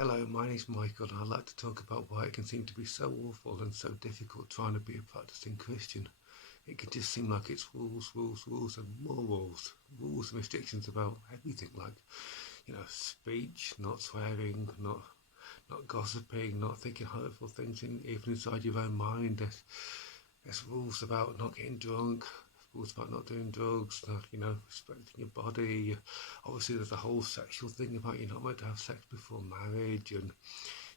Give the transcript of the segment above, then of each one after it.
Hello, my name's Michael, and I'd like to talk about why it can seem to be so awful and so difficult trying to be a practicing Christian. It can just seem like it's rules, rules, rules, and more rules. Rules and restrictions about everything, like, speech, not swearing, not gossiping, not thinking hurtful things even inside your own mind. There's rules about not getting drunk, rules about not doing drugs, not, respecting your body. Obviously, there's the whole sexual thing about you're not meant to have sex before marriage, and you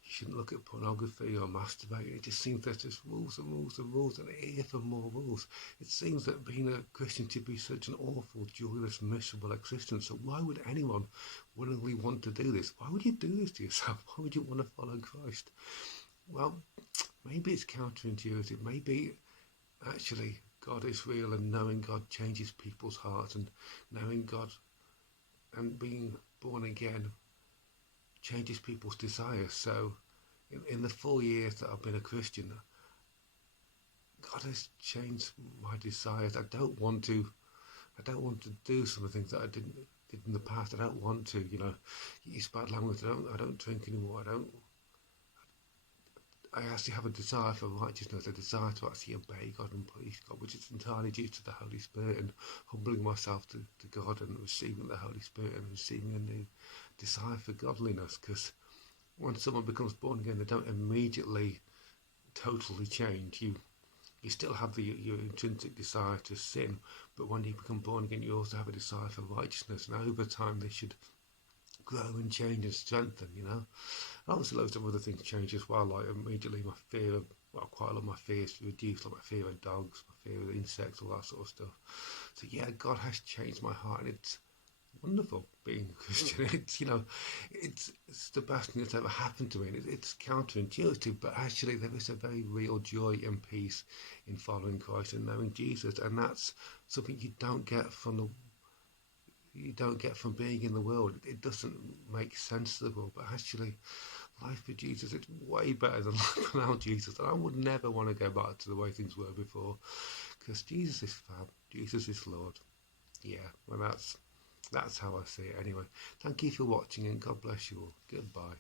shouldn't look at pornography or masturbate. It just seems there's just rules and rules and rules and even more rules. It seems that being a Christian should be such an awful, joyless, miserable existence. So why would anyone willingly want to do this? Why would you do this to yourself? Why would you want to follow Christ? Well, maybe it's counterintuitive. Maybe actually God is real, and knowing God changes people's hearts, and knowing God and being born again changes people's desires. So in the 4 years that I've been a Christian, God has changed my desires. I don't want to do some of the things that I did in the past. I don't want to, use bad language. I don't drink anymore. I actually have a desire for righteousness, a desire to actually obey God and please God, which is entirely due to the Holy Spirit, and humbling myself to God and receiving the Holy Spirit and receiving a new desire for godliness. Because when someone becomes born again, they don't immediately totally change. You still have your intrinsic desire to sin, but when you become born again, you also have a desire for righteousness, and over time they should grow and change and strengthen. And obviously loads of other things change as well, like immediately my fear of, well, quite a lot of my fears reduced, like my fear of dogs, my fear of insects, all that sort of stuff. So yeah, God has changed my heart, and it's wonderful being a Christian. It's the best thing that's ever happened to me. And it's counterintuitive, but actually there is a very real joy and peace in following Christ and knowing Jesus, and that's something you don't get from being in the world. It doesn't make sense to the world, but actually life with Jesus, it's way better than life without Jesus, and I would never want to go back to the way things were before, because Jesus is fab, Jesus is Lord. Yeah, well, that's how I see it anyway. Thank you for watching, and God bless you all. Goodbye.